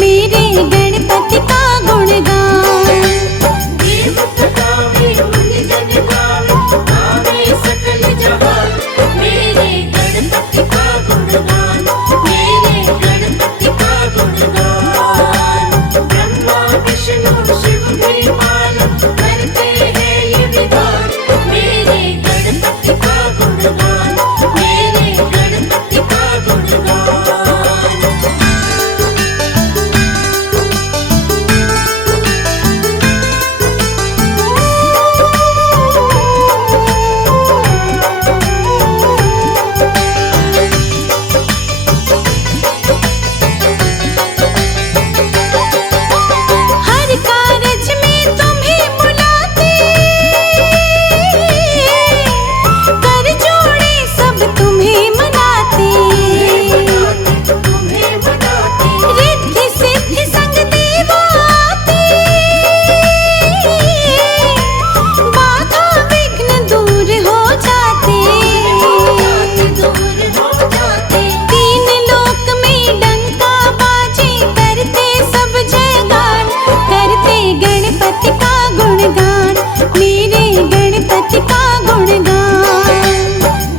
मेरे गणपति का गुणगान। देवता गावे मुनि जन गावे, गावे सकल जहान। मेरे गणपति का गुणगान, मेरे गणपति का गुणगान। ब्रह्मा विष्णु शिव भी मालूम करते हैं ये विधान। मेरे गणपति का गुणगान, मेरे गणपति का गुणगान। हर कारज में तुम्हें बुलाते, कर जोड़े सब तुम्हें मनाते। तुम्हें मनाते, रिद्धि सिद्धि संग देव आते, बाधा विघ्न दूर हो जाते। दूर हो जाते। तीन लोक में डंका बाजे, करते सब जयगान। करते गणपति का गुणगान, मेरे गणपति का गुणगान।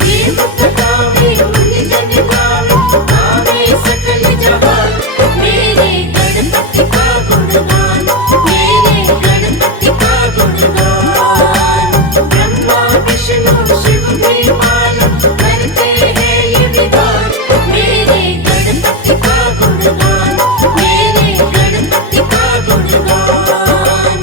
देवता गावे मुनि जन गावे, गावे सकल जहान। मेरे गणपति का गुणगान, मेरे गणपति का गुणगान। ब्रह्मा विष्णु शिव भी मालूम करते हैं ये विधान। मेरे गणपति का गुणगान, मेरे गणपति का गुणगान।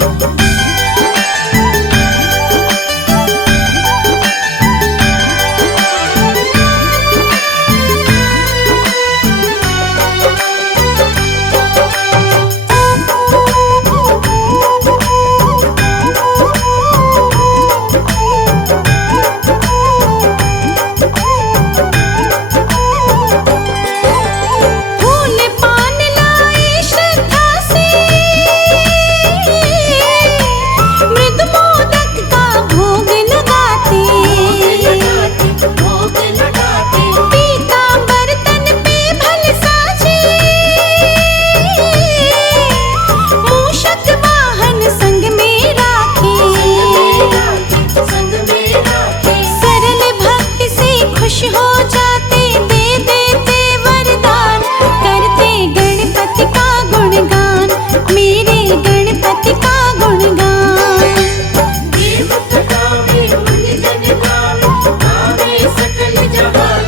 फूल पान लाए श्रद्धा से, मृद मोदक का भोग लगाते। भोग लगाते, पीतांबर तन पे भल साजे, मूषक वाहन संग में राखे। संग में राखे। सरल भक्ति से खुश हो जाते, दे देते वरदान। करते गणपति का गुणगान, मेरे गणपति का गुणगान। देवता गावे मुनि जन गावे, गावे सकल जहान।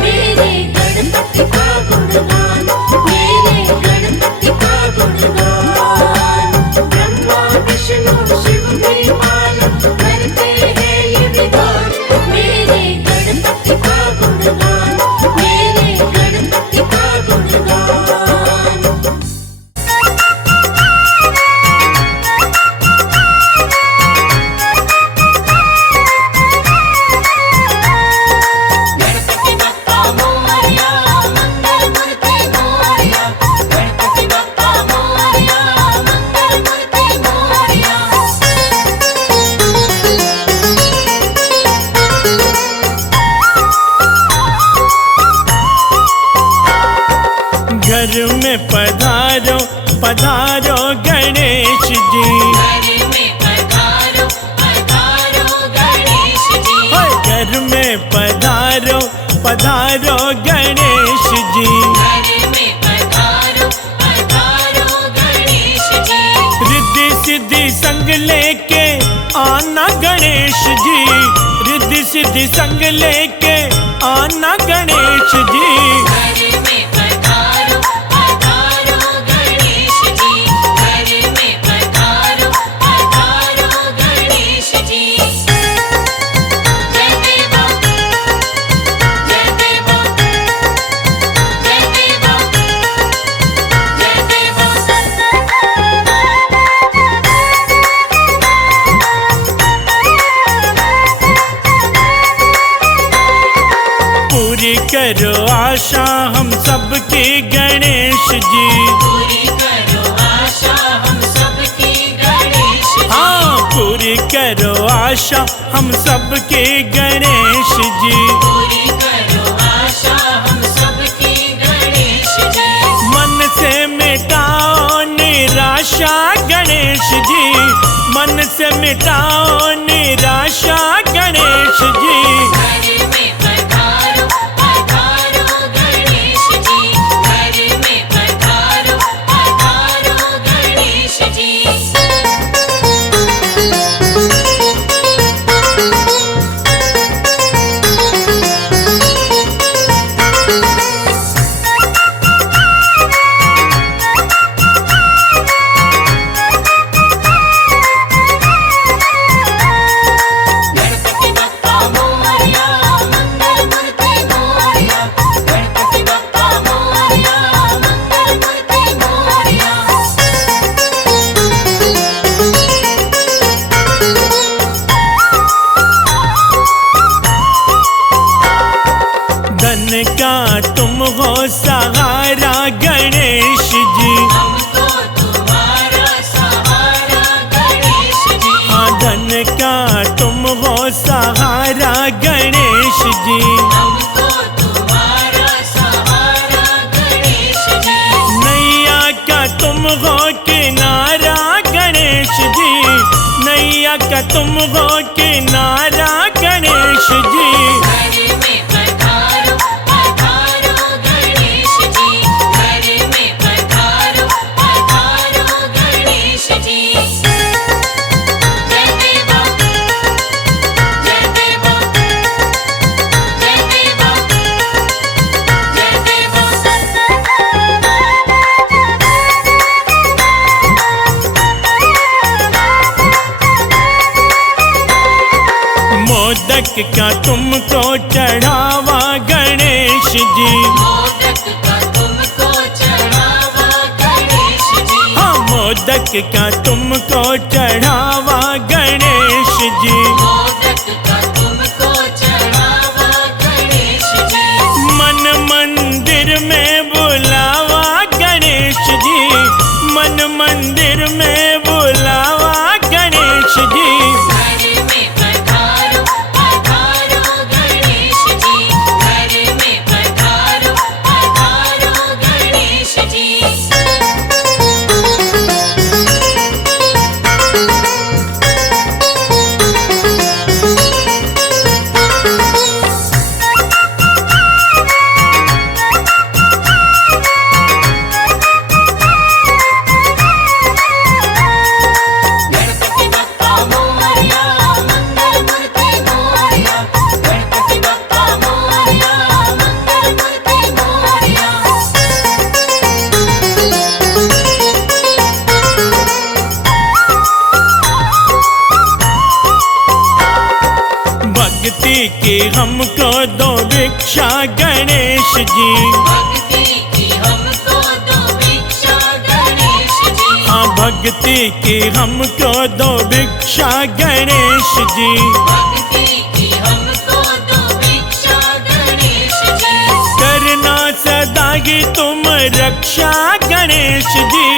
मेरे गणपति का गुणगान, मेरे गणपति का गुणगान। ब्रह्मा विष्णु शिव भी मालूम करते हैं ये विधान। मेरे गणपति का गुणगान, मेरे गणपति का गुणगान। गणपति बप्पा मोरया, मंगल मूर्ति मोरया। गणपति बप्पा मोरया, मंगल मूर्ति मोरया। घर में पधारो पधारो गणेश जी। घर में पधारो, पधारो गणेश जी। घर में पधारो पधारो गणेश जी। घर में पधारो, पधारो गणेश जी। रिद्धि सिद्धि संग लेके आना गणेश जी। रिद्धि सिद्धि संग लेके आना गणेश जी। घर में पधारो, पधारो गणेश जी। घर में पधारो, पधारो गणेश जी। जय देवा, जय देवा, जय देवा, जय देवा। पूरी करो आशा हम सबकी गणेश जी। पूरी करो आशा हम सबकी गणेश जी। हाँ पूरी करो आशा हम सबके गणेश जी। पूरी करो आशा हम सबकी गणेश जी। मन से मिटा से मिटाओ निराशा गणेश जी। घर में पधारो पधारो गणेश जी, घर में पधारो पधारो गणेश जी। गणपति बप्पा मोरया, मंगल मूर्ति मोरया, गणपति बप्पा मोरया, मंगल मूर्ति मोरया। धन का तुम हो सहारा गणेश जी। हमको तुम्हारा सहारा गणेश जी। हाँ, धन का तुम हो सहारा गणेश जी। हमको तुम्हारा सहारा गणेश जी। नैया का तुम हो किनारा गणेश जी। नैया का तुम हो किनारा गणेश जी। घर में पधारो पधारो गणेश जी, घर में पधारो पधारो गणेश जी। जय देवा जय देवा जय देवा जय देवा। मोदक का तुमको चढ़ावा गणेश जी। मोदक का तुमको चढ़ावा गणेश जी। हाँ, मोदक का तुमको चढ़ावा गणेश जी। मोदक का तुमको चढ़ावा गणेश जी। मन मंदिर में बुलावा गणेश जी। मन मंदिर में बुलावा गणेश जी। घर में पधारो पधारो गणेश जी, घर में पधारो पधारो गणेश जी। गणपति बप्पा मोरया, मंगल मूर्ति मोरया, गणपति बप्पा मोरया, मंगल मूर्ति मोरया। भक्ति की हमको दो भिक्षा गणेश जी। भक्ति की हमको दो भिक्षा गणेश जी। हाँ, भक्ति की हमको दो भिक्षा गणेश जी। भक्ति की हमको दो भिक्षा गणेश जी। करना सदा की तुम रक्षा गणेश जी।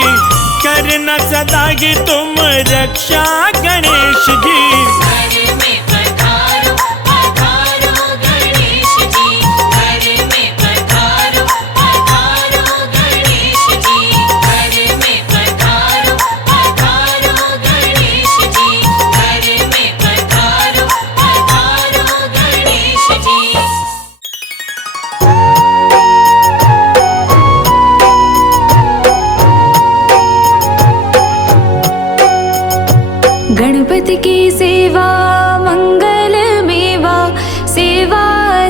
करना सदा की तुम रक्षा गणेश जी। घर में पधारो पधारो गणेश जी, घर में पधारो पधारो गणेश जी, घर में पधारो पधारो गणेश जी, घर में पधारो पधारो गणेश जी। गणपति की सेवा मंगल मेवा, सेवा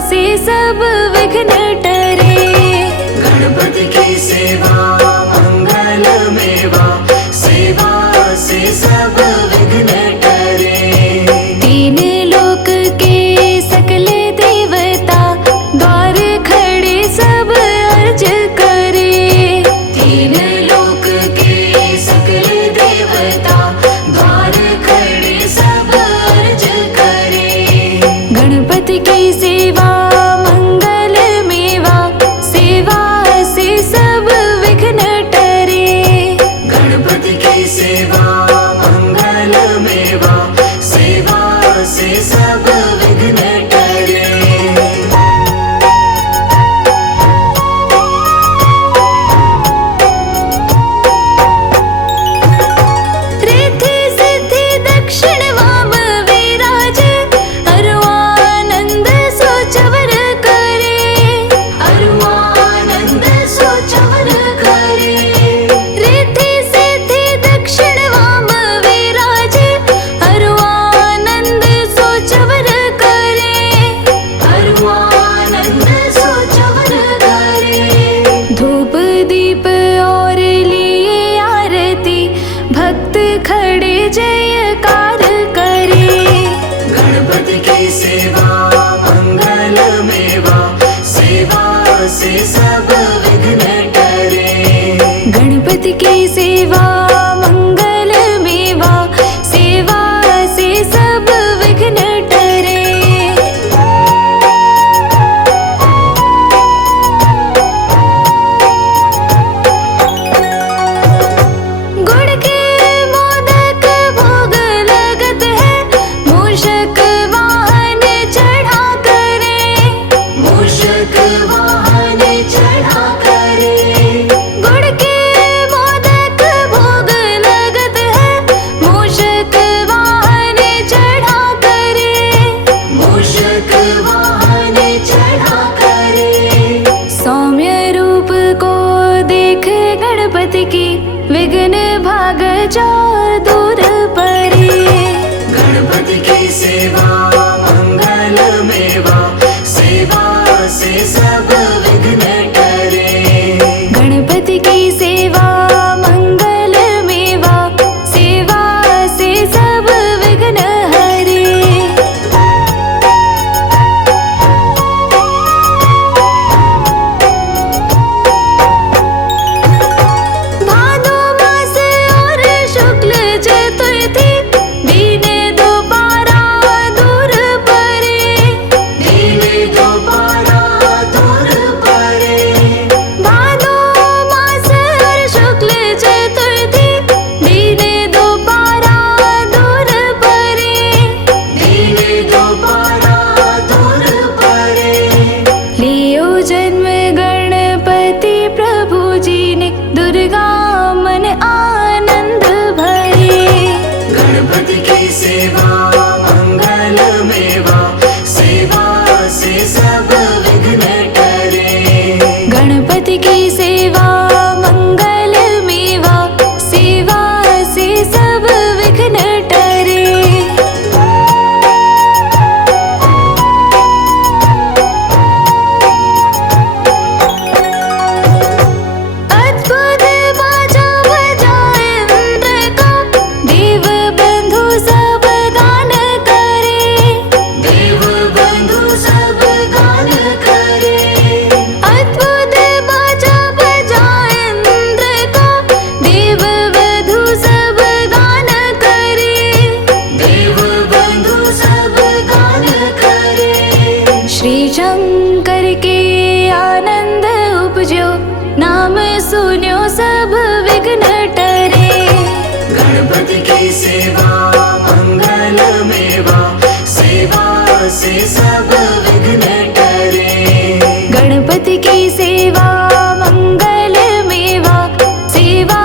से सब विघ्न टरे। गणपति की सेवा मंगल मेवा, सेवा से सब विघ्न टरे। तीन लोक के सकल देवता, द्वार खड़े सब अर्ज करे। तीन लोक के सकल देवता, द्वार खड़े सब अर्ज करे। गणपति की सेवा मंगल गणपति की सेवा मंगल मेवा, सेवा से सब विघ्न टरे। गुड़ के मोदक भोग लगत है, मूषक वाहन चढ़ा करे, मूषक वाहन चढ़ा करे। गुड़ के मोदक भोग लगत है, मूषक वाहन चढ़ा करे, मूषक वाहन चढ़ा करे। सौम्य रूप को देख गणपति की, विघ्न भाग जाओ दूर परे। गणपति की सेवा मंगल मेवा, सेवा से सब विघ्न टरे। गणपति की सेवा मंगल मेवा, सेवा से सब विघ्न हरे। भादो मास और शुक्ल चतुर्थी, दीन दोबारा दूर परे, दीन दोबारा दूर परे। भादो मास और शुक्ल चतुर्थी, दीन दोबारा दूर परे, दीन दोबारा दूर परे। लियो जन्म गणपति प्रभु जी ने, दुर्गा मन आनंद भरे। गणपति की सेवा मंगल मेवा, सेवा से सब विघ्न टरे। गणपति की सेवा मंगल मेवा, सेवा से सब विघ्न टरे। अद्भुत बाजा बजाए इंद्र का, देव बंधु सब गान करे, देव बंधु सब गान करे। अद्भुत बाजा बजाए इंद्र का, देव बंधु सब गान करे, देव बंधु सब गान करे। श्री शंकर के आनंद उपजो, नाम सुन्यो सब विघ्न टरे। गणपति की सेवा मंगल मेवा, सेवा से सब विघ्न टरे। गणपति की सेवा मंगल मेवा, सेवा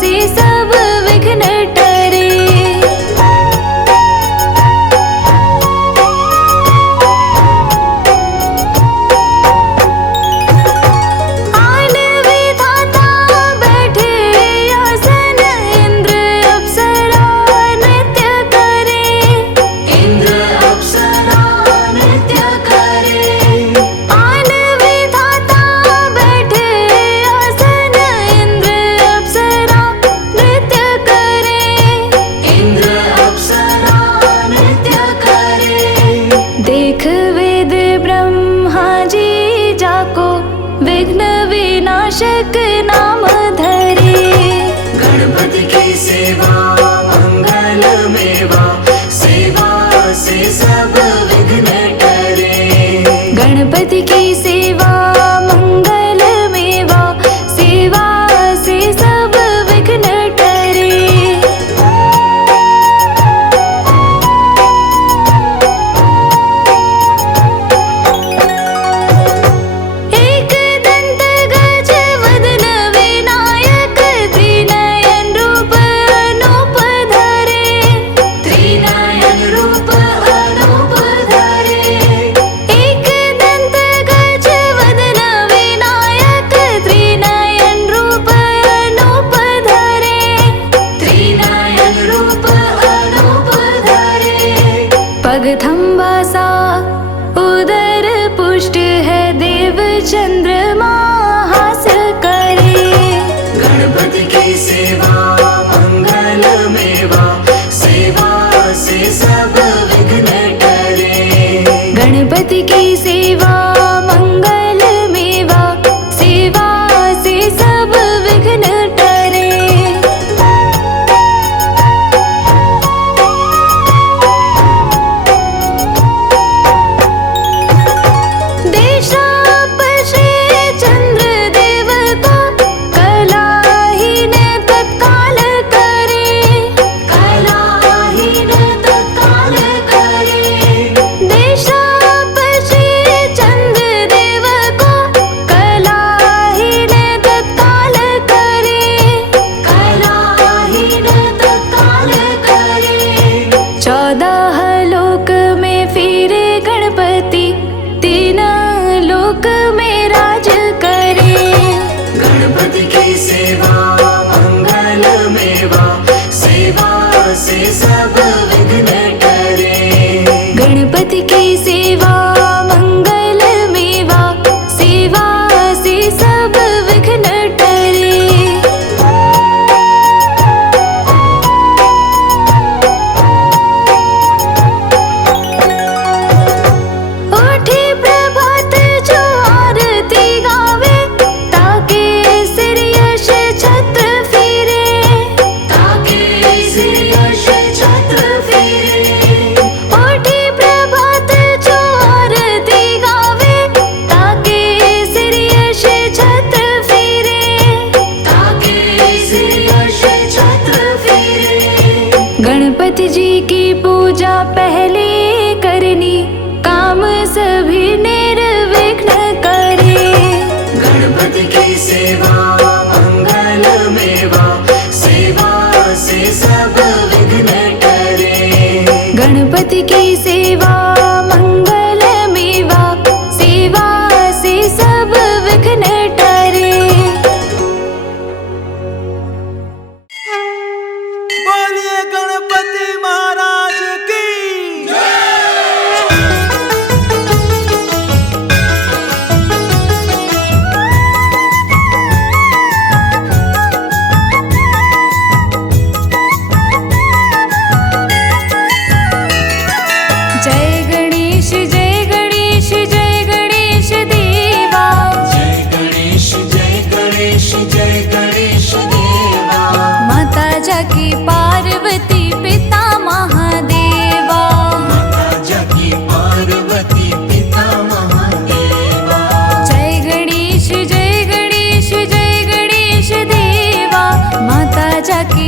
से सब विघ्न टरे। आन विधाता बैठे आसन, इंद्र अप्सरा नृत्य करे, इंद्र अप्सरा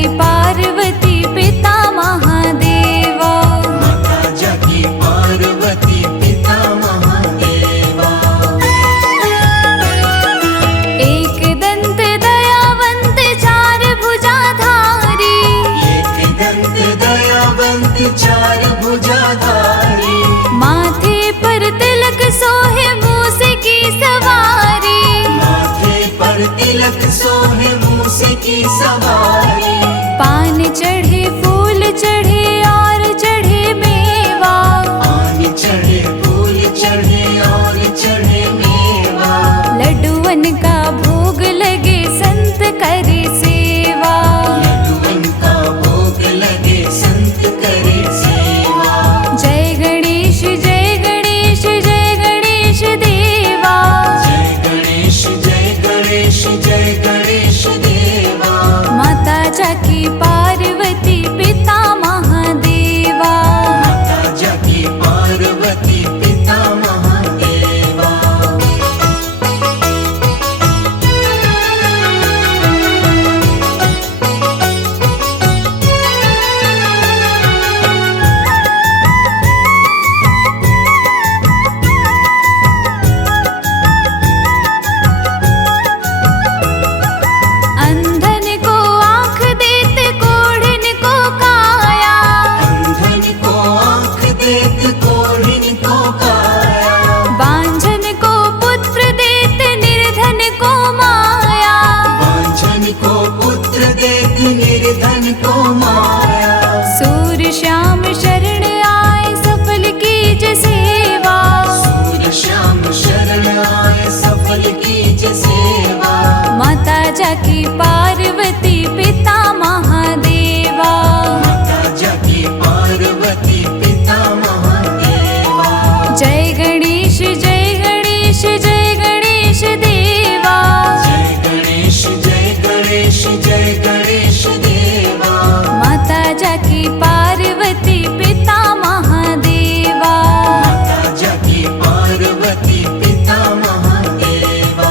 जाकी पार्वती पिता महादेवा। माता जाकी पार्वती पिता महादेवा। एक दंत दयावंत चार भुजाधारी। एक दंत दयावंत चार भुजाधारी। माथे पर तिलक सोहे मूस की सवारी। माथे पर तिलक सोहे मूस की सवारी। पान चढ़े फूल चढ़े और चढ़े मेवा। पान चढ़े फूल चढ़े और चढ़े मेवा। लड्डुअन का भोग लगे संत करे सेवा। लड्डुअन का भोग लगे संत करे सेवा। जय गणेश जय गणेश जय गणेश देवा। जय गणेश जय गणेश जय गणेश देवा। माता जाकी पार्वती पिता महादेवा। माता जाकी पार्वती पिता महादेवा। अंधन को आँख देते कोढ़िन को काया। अंधन को आँख देत कोढ़िन को काया। बांझन को पुत्र देते निर्धन को माया। वांछन को पुत्र देत निर्धन को माया। सूर्य श्याम शरण आए सफल कीज सेवा। सूर्य श्याम शरण आए सफल कीज सेवा। माता जाकी पार्वती पिता महादेवा। माता जाकी पार्वती पिता महादेवा। जय गणेश जय गणेश जय गणेश देवा। जय गणेश जय गणेश जय गणेश देवा। माता जाकी पार्वती पिता महादेवा। माता जाकी पार्वती पिता महादेवा।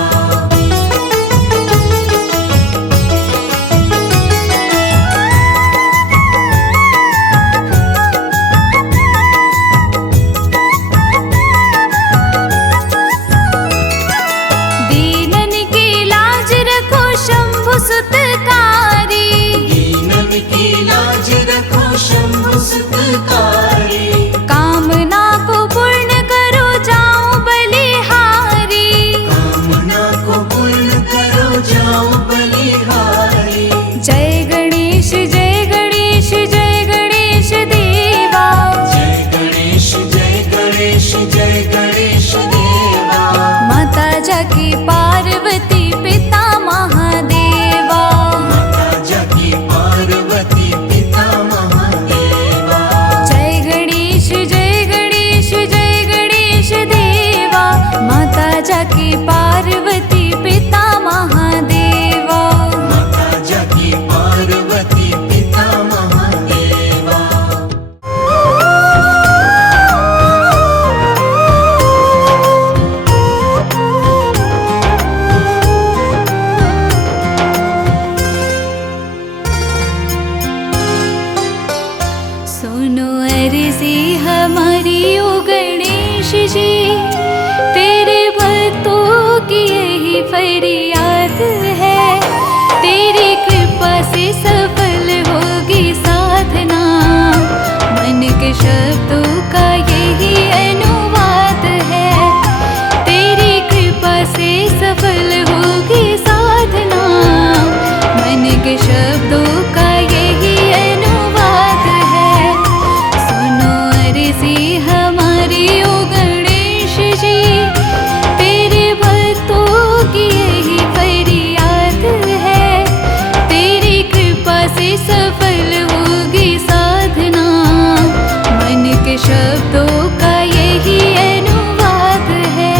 दीनन की लाज रखो शंभु सुतकारी। दीनन की लाज रखो शंभु सुतकारी। कामना को पूर्ण करो जाओ बलिहारी। कामना को पूर्ण करो जाओ बलिहारी। जय गणेश जय गणेश जय गणेश देवा। जय गणेश जय गणेश जय गणेश देवा। माता जाकी पार्वती पिता महादेवा। माता जाकी पार्वती पिता महादेवा। जय गणेश जय गणेश जय गणेश देवा। माता जाकी पार्वती पिता महादेवा। माता जाकी पार्वती पिता महादेवा। सुनो अर्जी हमारी ओ गणेश जी। तेरे भक्तों की यही फरियाद है। तेरी कृपा से सफल होगी साधना। मन के शब्दों का यही अनुवाद है। तेरी कृपा से सफल होगी साधना। मन के शब्दों का यही अनुवाद है। सुनो अर्जी हमारी ओ गणेश जी। तेरे भक्तों की यही फरियाद है। तेरी कृपा से सफल होगी साधना। मन के शब्दों का यही अनुवाद है।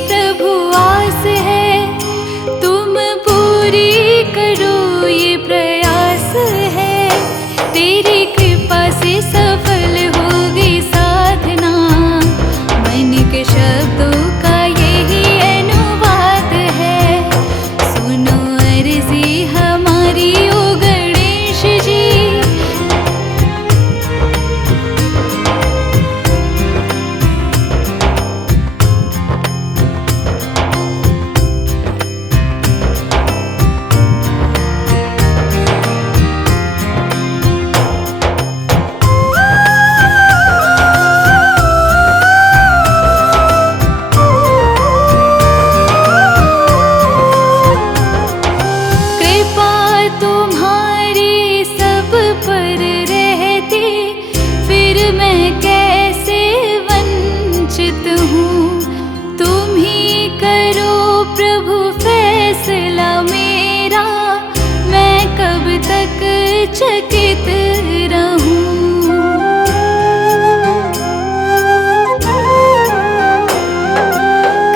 प्रभु आस है, तुम पूरी करो ये प्रयास है। तेरी कृपा से सफल होगी साधना, मन के शब्दों का यही अनुवाद है। सुनो अर्जी हमारी ओ गणेश जी। कृपा तुम्हारी सब पर रहती, फिर मैं कैसे वंचित हूँ। तुम ही करो प्रभु फैसला मेरा, मैं कब तक चकित रहूं।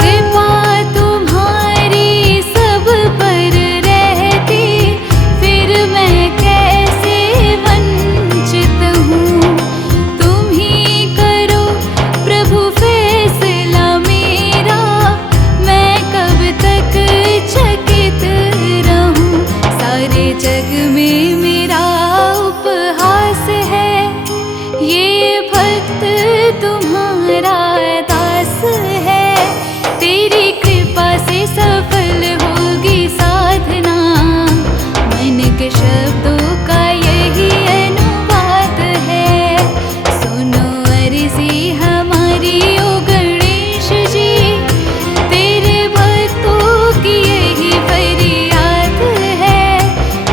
कृपा तुम्हारी सब पर रहती, फिर मैं कैसे वंचित हूँ। तुम ही करो प्रभु फैसला मेरा, मैं कब तक चकित रहूं। सारे जग में मेरा उपहास है, ये भक्त तुम्हारा दास है। तेरी कृपा से सफल होगी साधना, मन के शब्दों का यही अनुवाद है। सुनो अर्जी हमारी ओ गणेश जी, तेरे भक्तों की यही फरियाद है।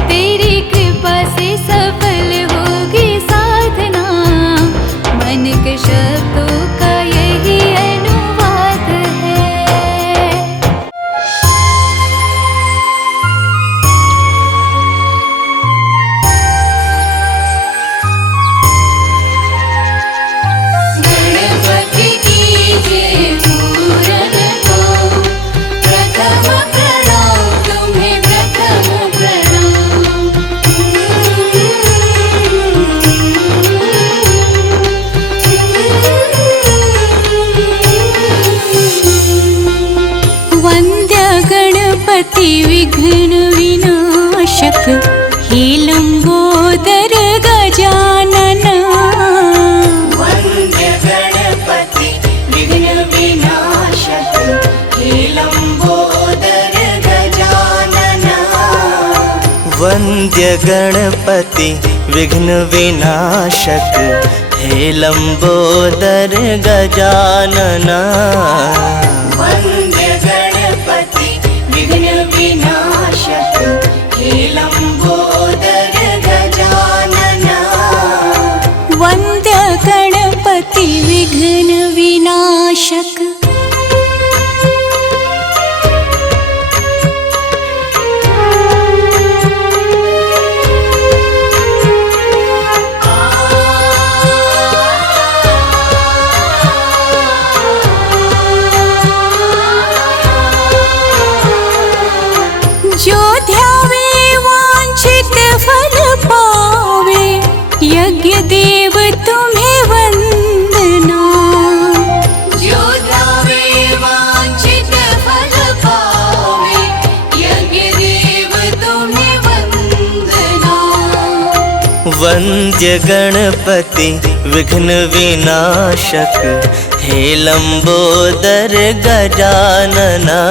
तेरी कृपा से सफल होगी साधना, मन के शब्दों का यही अनुवाद है। गणपति कीजिए पूरन को, प्रथम प्रणाम तुम्हें प्रथम प्रणाम। वन्द्य गणपति विघ्न विनाशक, हे लंबोदर गजानन। वन्द्य गणपति विघ्न विनाशक, हे लंबोदर गजानन। वन्द्य गणपति विघ्न विनाशक, हे लंबोदर गजानना। वन्द्य गणपति विघ्न विनाशक, हे लंबोदर गजानन। वन्द्य गणपति विघ्न विनाशक। जो ध्यावे वांछित फल पावे, यज्ञ देव तुम्हें वंदना। जो ध्यावे वांछित फल पावे, यज्ञ देव तुम्हें वंदना। वन्द्य गणपति विघ्न विनाशक, हे लंबोदर गजानना।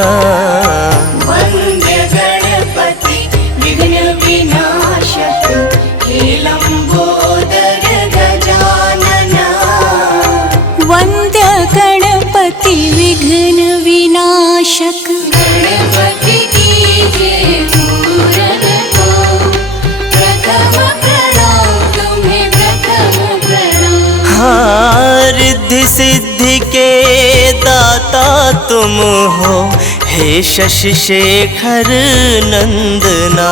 वन्द्य गणपति विघ्न विनाशक, हे लंबोदर गजानन। वन्द्य गणपति विघ्न विनाशक। गणपति कीजिए पूरन को, प्रथम प्रणाम तुम्हें प्रथम प्रणाम। रिद्धि सिद्धि के दाता तुम हो, हे शशि शेखर नंदना।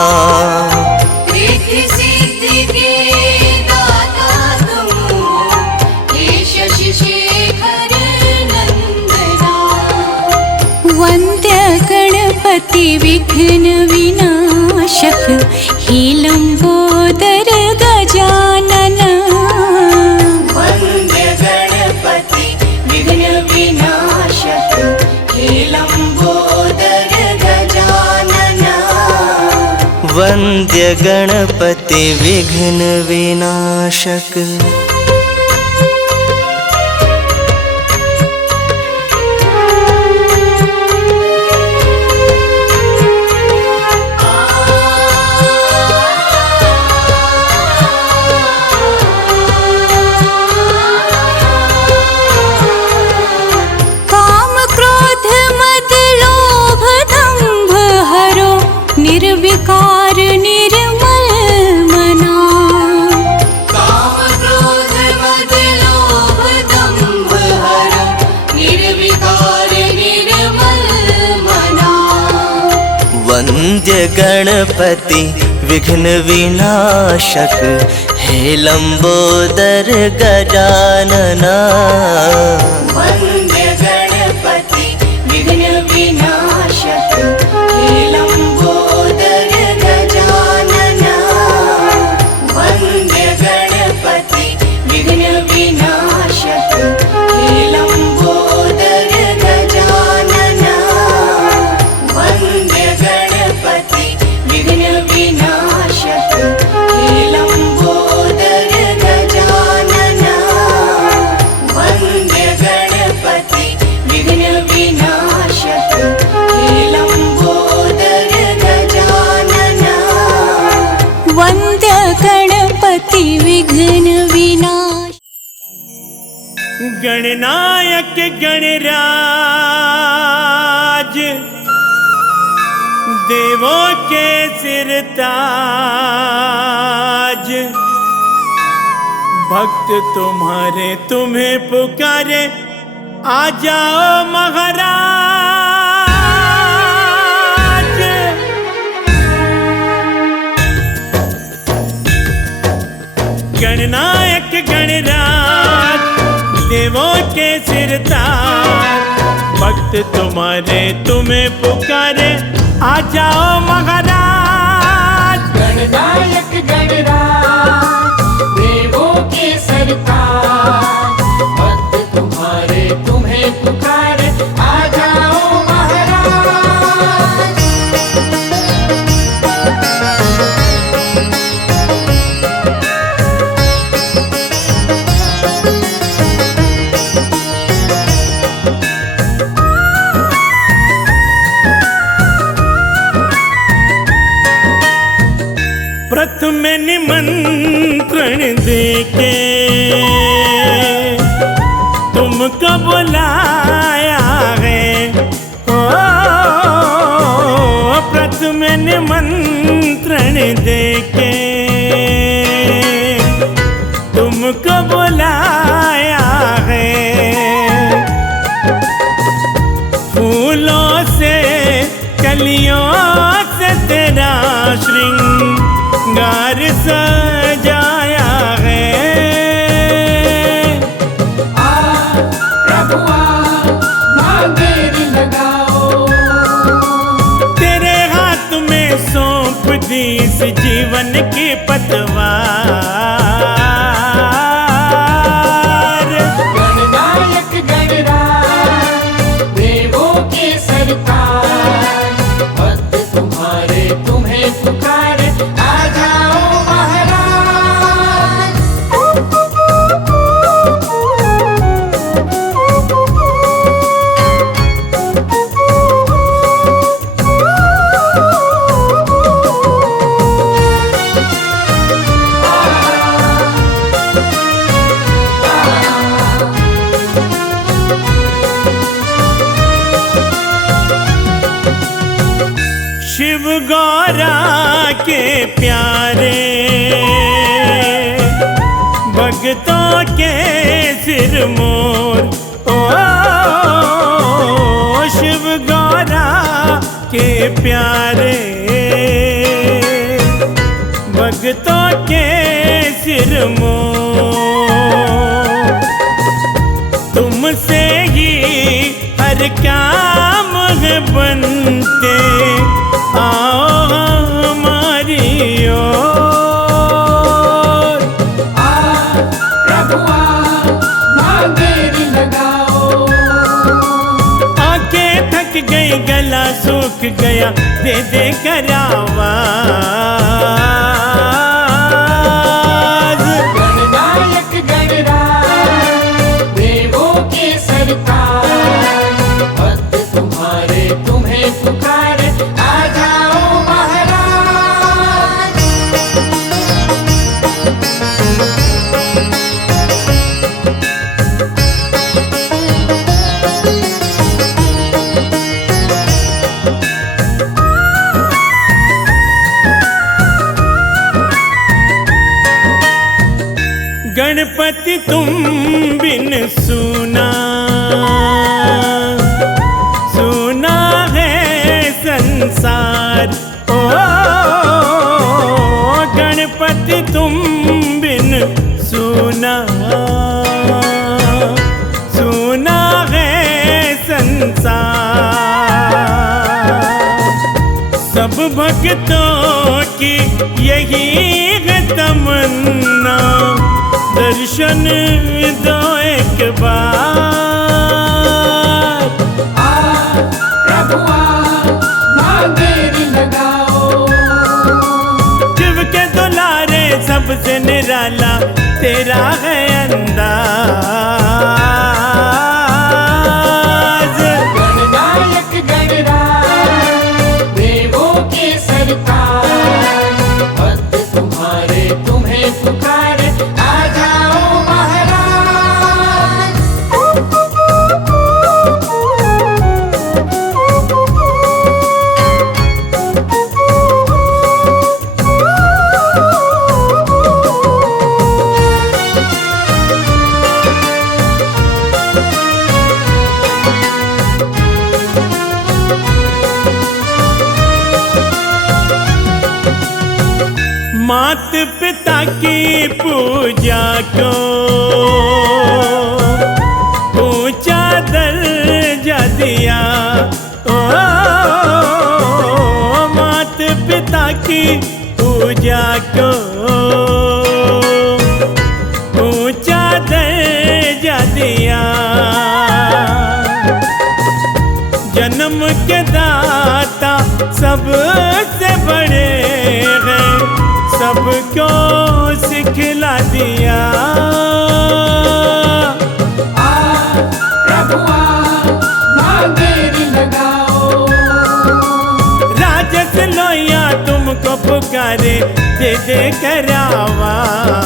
रिद्धि सिद्धि के दाता तुम हो, हे शशि शेखर नंदना। गणपति विघ्न विनाशक हे लंबोदर गजानन। वंद्य गणपति विघ्न विनाशक हे लंबोदर गजानन। वंद्य गणपति विघ्न विनाशक। निर्विकार निर्मल मना। काम क्रोध मद लोभ दंभ हरो निर्विकार निर्मल मना। वंद्य गणपति विघ्न विनाशक हे लंबोदर गजानना। वंद्य गणपति विघ्न विनाशक हे लंबोदर गजानन। वंद्य गणपति विघ्न विनाशक हे लंबोदर गजानन। वंद्य गणपति विघ्न विनाशक हे लंबोदर गजानन। वंद्य गणपति विघ्न विनाशक हे लंबोदर गजानन। वंद्य गणपति विघ्न विनाश। गणनायक गणराज देवों के सिर ताज। भक्त तुम्हारे तुम्हें पुकारे आ जाओ महाराज। गणनायक गणराज देवों के सिर ताज। भक्त तुम्हारे तुम्हें पुकारे आ जाओ महाराज। गणनायक गणराज देवों के सरताज। भक्त तुम्हारे तुम्हें पुकारे आ जाओ महाराज। प्रथम निमंत्रण देके तुमको बुलाया है। ओ प्रथम निमंत्रण देके तुमको बुलाया है। फूलों से कलियों से तेरा श्रृंगार सजाया है। आ प्रभु आ मां देरी लगाओ। तेरे हाथ में सौंप दी इस जीवन की पतवार। गणनायक गणराज देवों के सरताज। भक्त तुम्हारे तुम्हें पुकारे आ जाओ महाराज। शिव गौरा के प्यारे भक्तों के सिर मोर। ओ शिव गौरा के प्यारे भक्तों के सिर मोर। तुमसे ही हर काम है बनते आओ हमारी ओर। प्रभु माँ देरी लगाओ। आके थक गई गला सूख गया दे दे कर आवाज। गणनायक गणराज देवों के सरकार, भक्त तुम्हारे तुम्हें पुकारे, आ जाओ महाराज। गणपति तुम बिन सूना सूना है संसार। ओ गणपति तुम बिन सूना सूना है संसार। सब भक्तों की यही है तमन्ना, दर्शन दो एक बार। प्रभु माँ देरी लगाओ। शिव के दुलारे सबसे निराला तेरा है अंदाज। गणनायक गणराज देवों के सरकार, भक्त तुम्हारे तुम्हें पुकारे, आ जाओ महाराज। मात पिता की पूजा को ऊंचा दर्जा दिया। ओ मात पिता की पूजा को ऊंचा दर्जा दिया। जन्म के दाता सबसे बड़े हैं, सबको सिखला दिया। प्रभु माँ देरी लगाओ। राजस लोया तुमको पुकारे दे दे कर आवाज।